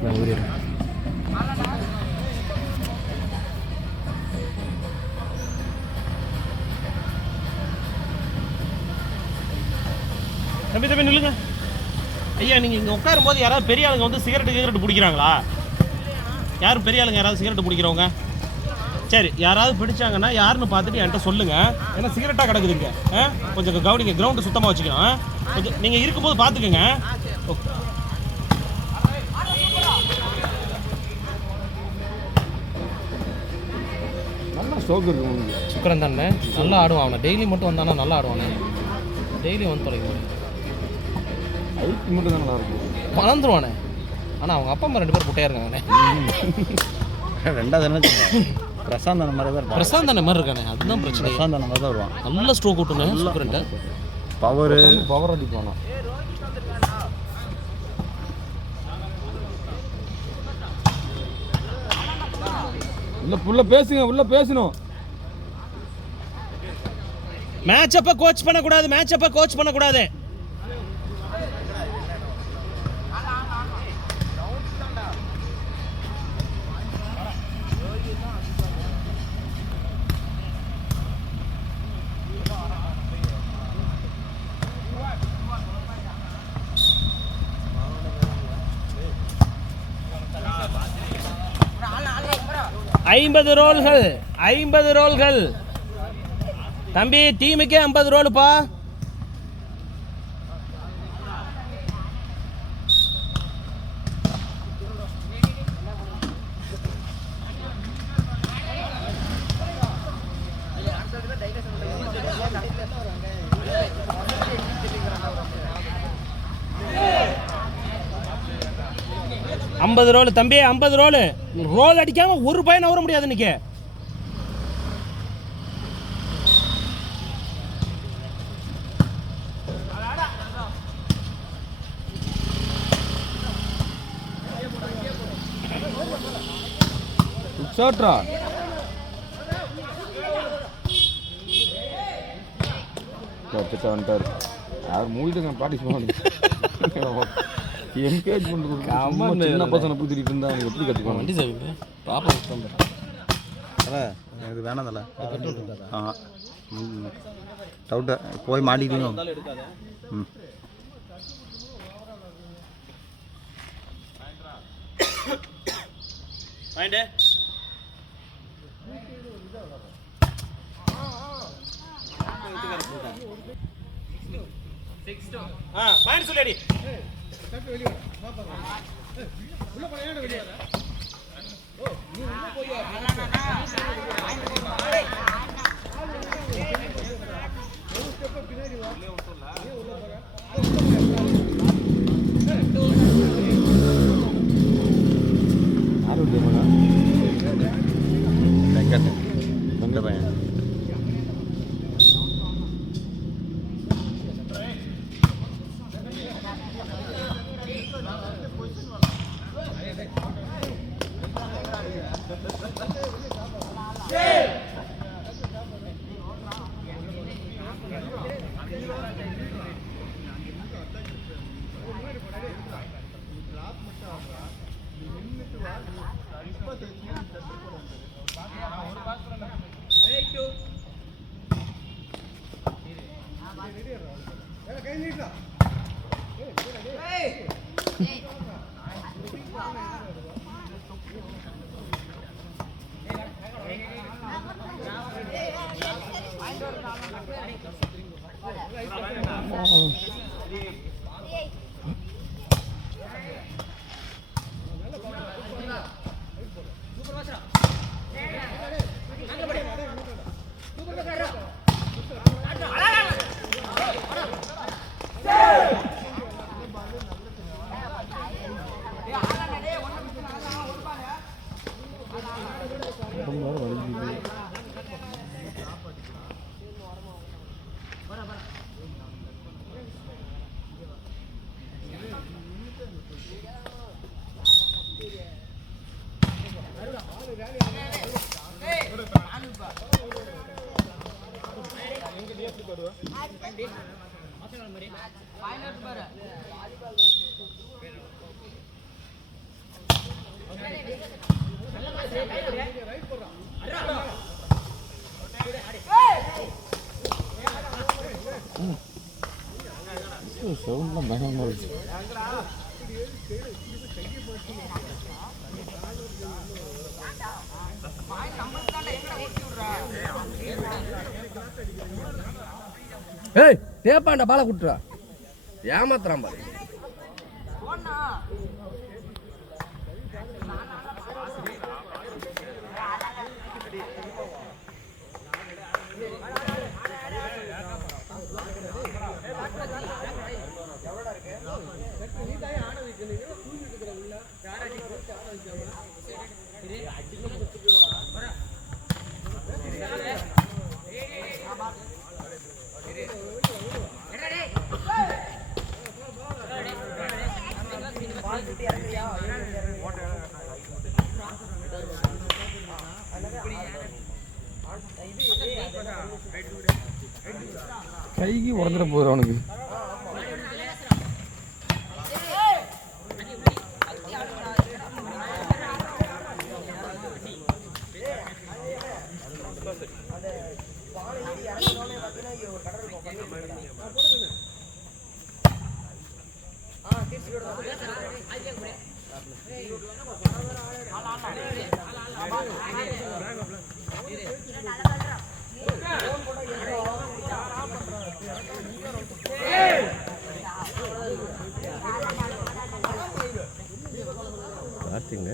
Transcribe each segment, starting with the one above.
தம்பி தம்பி நில்லுங்க ஐயா. நீங்கள் இங்கே உட்காரும்போது யாராவது பெரிய ஆளுங்க வந்து சிகரெட்டு பிடிக்கிறாங்களா? யாரும் பெரிய ஆளுங்க யாராவது சிகரெட்டு பிடிக்கிறவங்க? சரி, யாராவது பிடிச்சாங்கன்னா யாருன்னு பார்த்துட்டு என்கிட்ட சொல்லுங்கள். ஏன்னா சிகரெட்டாக கிடக்குதுங்க. கொஞ்சம் கவனிங்க, கிரவுண்டு சுத்தமாக வச்சுக்கணும். கொஞ்சம் நீங்கள் இருக்கும்போது பார்த்துக்குங்க. நல்லா ஸ்டோக் இருக்கு. சுக்கரன் தானே நல்லா ஆடுவான். அவனை டெய்லி மட்டும் வந்தானா நல்லா ஆடுவானே. டெய்லி வந்து தொலைக்க ஐடி மட்டும் தான் நல்லா இருக்கும். வளர்ந்துருவானே. ஆனால் அவங்க அப்பா அம்மா 2 பேர் குட்டையாக இருக்காங்கண்ணே. ரெண்டாவது என்ன பிரசாந்த் அந்த மாதிரி தான் இருப்பான். பிரசாந்த் அந்த மாதிரி இருக்கானே, அதுதான் பிரச்சனை. பிரசாந்த் அந்த மாதிரி தான் வருவான். நல்ல ஸ்ட்ரோக் விட்டுங்க சுக்கரன்ட்ட. பவர் அடிப்பானா. உள்ள பேசுங்க, உள்ள பேசணும். மேட்ச் அப்ப கோச் பண்ணக்கூடாது. ஐம்பது ரோல்கள் தம்பி. டீமுக்கே 50 ரோலுப்பா. ஐம்பது ரோல் தம்பி, 50 ரோல். ரோல் அடிக்காம ஒரு பையன் நவர முடியாது இன்னைக்கு. ஷாட்ரா வந்துட்டார். யார் மூவிட்டு பார்ட்டிசிபேட் என்கரேஜ்மெண்ட் கொடுக்க சின்ன பசங்க பூத்திட்டு இருந்தா அவங்க எப்படி கற்றுக்குவாங்க? வண்டி சார் பாப்பா அதான் எனக்கு வேணாம் தலை. டவுட்டை போய் மாட்டிக்கிட்டீங்க. ம் 6 பாயிண்ட் சொல்லிடி. சவுண்ட்லாம் பயங்கரமாக இருக்கு. ஏய் தேப்பாண்ட பாலை குட்டுறா ஏமாத்துறான் பாரு. கைக்கு உடஞ்சிட போகுது அவனுக்கு. பார்த்தீங்க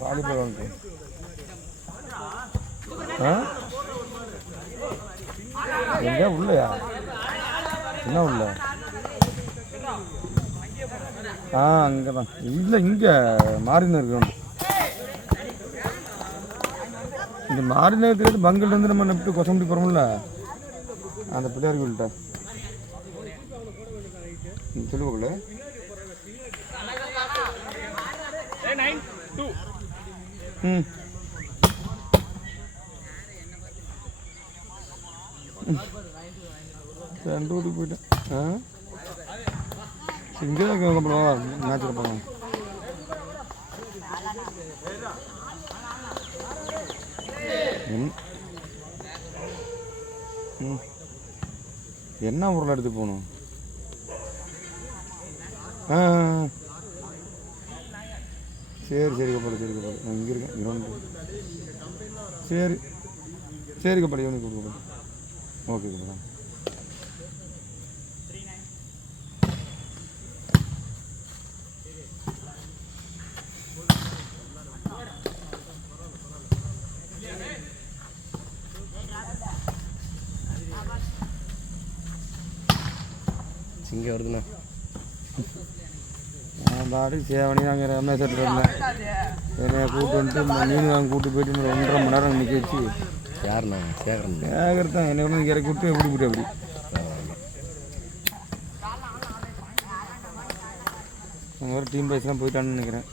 வாலிபால் வந்து எங்க உள்ளயா என்ன உள்ள அங்கே தான் இல்லை இங்கே மாறின இருக்கணும். இந்த மாறின இருக்கிறது பங்கிலேருந்து நம்ம நெப்ட்டு கொசம்படி போகிறோம்ல அந்த பிள்ளையார் கோயில்கிட்ட சொல்லுவாங்களே. ரெண்டு வீட்டுக்கு போயிட்டேன். இங்கே தான் போடுவோம் மேட்சில் போகலாம். என்ன ஊரில் எடுத்து போகணும்? சரி சரி கப்பல் சரி கப்பல் நான் இங்கே இருக்கேன் கிரௌண்டு. சரி சரி கப்பல் இவனுக்கு கொடுக்கப்படும். ஓகே கப்பல். சிங்கம் வருதுண்ணா. நான் பாட்டு சேவனி நாங்கள் ரமேஸ்வரத்தில் இருந்தேன். என்னை கூப்பிட்டு வந்துட்டு மீன் வாங்க கூப்பிட்டு போயிட்டு 1.5 மணி நேரம் நிற்க வச்சு. யாருண்ணா? சேகரன். சேகர் தான் என்னை வந்து இறக்கி விட்டு எப்படி போட்டு அப்படி அவங்க ஒரு டீம் பைஸ்லாம் போயிட்டான்னு நினைக்கிறேன்.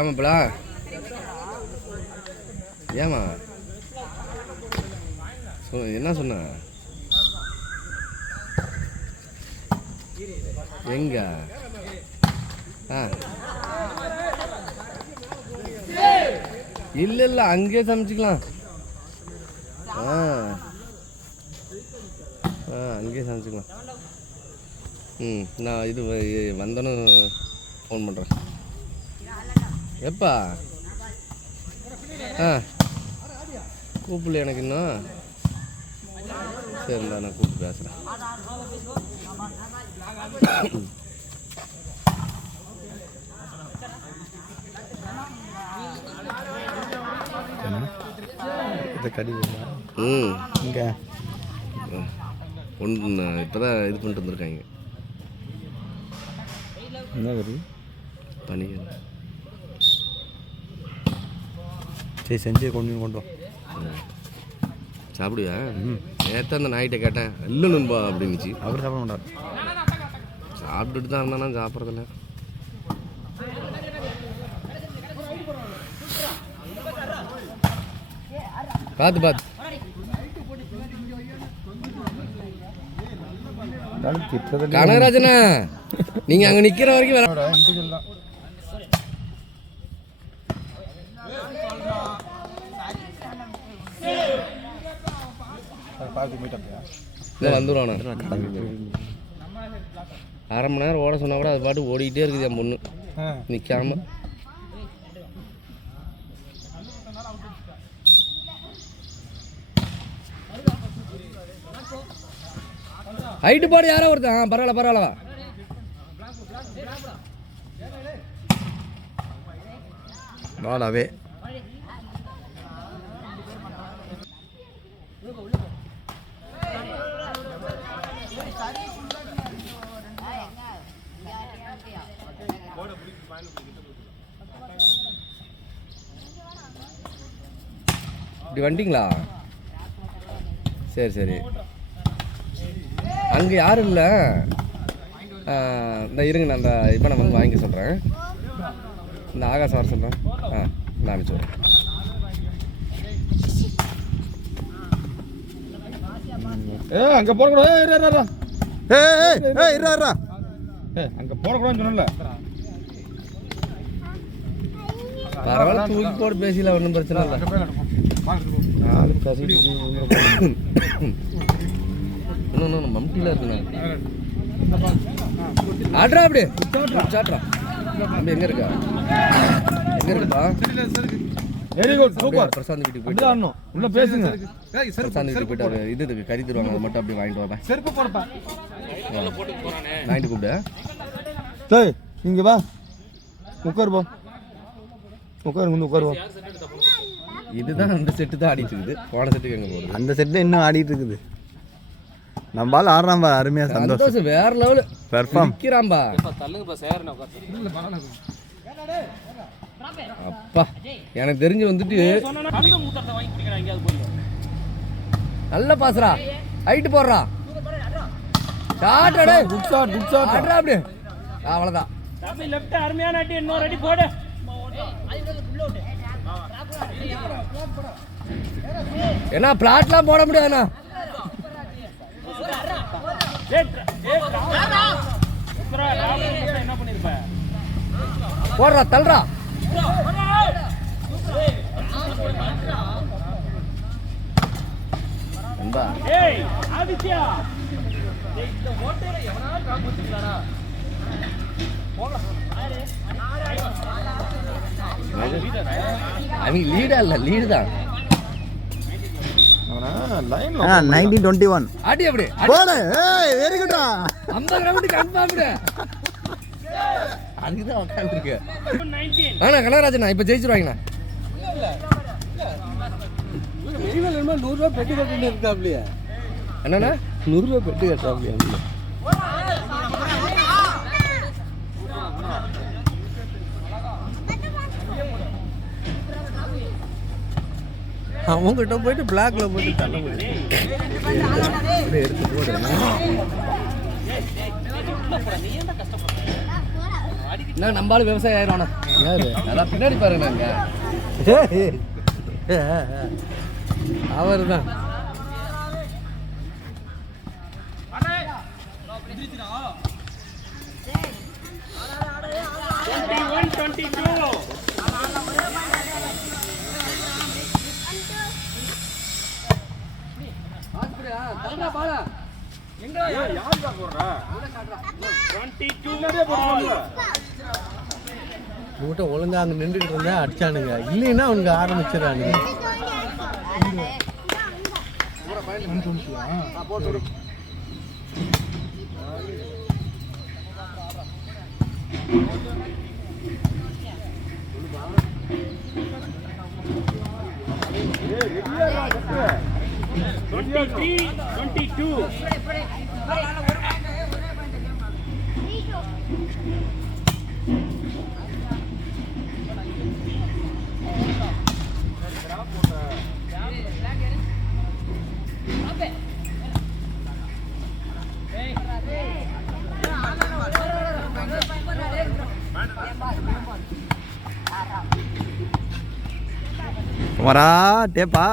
ஏமாப்பலா ஏமா என்ன சொன்ன? எங்க? இல்லை இல்லை அங்கேயே சமைச்சிக்கலாம். அங்கேயே சமைச்சிக்கலாம். நான் இது வந்தோன்னு ஃபோன் பண்ணுறேன். எப்பா? கூப்பிடல எனக்கு இன்னும். சரிண்ணா நான் கூப்பிட்டு பேசுகிறேன். இங்கே ஒன்று இப்போ தான் இது பண்ணிட்டு வந்துருக்காங்க. என்ன கறி? பனியன். சரி செஞ்சு கொண்டு சாப்பிடுவியா? நேற்று அந்த நாய்கிட்ட கேட்டேன் இல்லை நண்பா அப்படின்னுச்சு. அவர் சாப்பிட மாட்டார். சாப்பிட்டுட்டு தான் இருந்தானா சாப்பிட்றதில்ல. பார்த்து பார்த்து கனகராஜனா நீங்கள் அங்கே நிற்கிற வரைக்கும் வர இண்டிகல் தான். இல்லை வந்துடுவானா? அரை மணி நேரம் ஓட சொன்னால் கூட அது பாட்டு ஓடிக்கிட்டே இருக்குது என் பொண்ணு நிற்காம. ஹைட்டு பாடு யாரோ ஒருத்தன். பரவாயில்ல பரவாயில்ல. பாலாவே இப்படி வந்துட்டிங்களா? சரி சரி. அங்கே யாரும் இல்லை. இந்த இருங்க நான் அந்த இப்போ நான் வந்து வாங்கி சொல்கிறேன். இந்த ஆகாஷ் வர சொல்கிறேன். நான் அனுப்பிச்சி விட்றேன். அங்கே போடக்கூடாது. இருறா அங்கே போடக்கூடாதுன்னு சொன்னல. பரவாயில்ல தூக்கி போட்டு பேசிடலாம், ஒன்றும் பிரச்சனை இல்லை. இன்னும் மம்டியில் இருக்குண்ணா. ஆட்ரா அப்படி சாட்ரா. அப்படி எங்கே இருக்கா? எங்கே இருக்குப்பா? Very good super. பிரசாந்த் வீட்டுக்கு போயிட்டு ஆடணும். உள்ள பேசுங்க. பிரசாந்த் வீட்டுக்கு போயிட்டு இது இதுக்கு கறி தருவாங்க, அதை மட்டும் அப்படியே வாங்கிட்டு வரேன். செருப்பு போடுப்பா. வாங்கிட்டு கூப்பிடு. சரி இங்கே வா உட்காரு போ. உட்காரு வந்து உட்காரு. இதுதான் அந்த செட்டு தான் ஆடிட்டு இருக்குது. போன செட்டுக்கு எங்கே போகுது? அந்த செட்டில் இன்னும் ஆடிட்டு இருக்குது. நம்ம ஆள் ஆடுறான்பா அருமையா சந்தோஷம் சந்தோஷம் வேற லெவலு பெர்ஃபார்ம் நிற்கிறான்பா. அப்பா எனக்கு தெரிஞ்சு வந்துட்டு நல்ல பாசுறா ஹைட்டு போடுறா ஷாட் குட் ஷாட் அப்படி அவ்வளோதான். அருமையான அடி இன்னொரு அடி போடு. ஏன்னா பிளாட்லாம் போட முடியாதுண்ணா. என்ன பண்ணிருப்ப போடுறா தள்ளுறா. அவங்க லீடா இல்ல லீடு தான். 1921 அடி அப்படி போடு. ஏய் வெரி குட்டா. 50 ரவுண்ட் கன்ஃபார்ம்டு. அதுதான் உட்கார்ந்திருக்கு. ஆனா கனகராஜனா இப்ப ஜெயிச்சிருவாங்கண்ணா. மினிமம் 100 ரூபாய் பெட்டி கட்டிட்டு இருக்காப்லையே. என்னண்ணா 100 ரூபாய் பெட்டி கட்டுறாப்லையே. அவங்ககிட்ட போயிட்டு பிளாக்ல போயிட்டு தள்ள முடியும். எடுத்து போடு. என்ன நம்பாலும் விவசாயம் ஆயிடுவானா? யாரு அதான் பின்னாடி பாருங்க நாங்க. அவர் தான். உங்கள்கிட்ட ஒழுங்கா அங்கே நின்றுட்டு இருந்தா அடிச்சானுங்க, இல்லைன்னா அவனுக்கு ஆரம்பிச்சிடறானுங்க. குமாரா டேப்பா.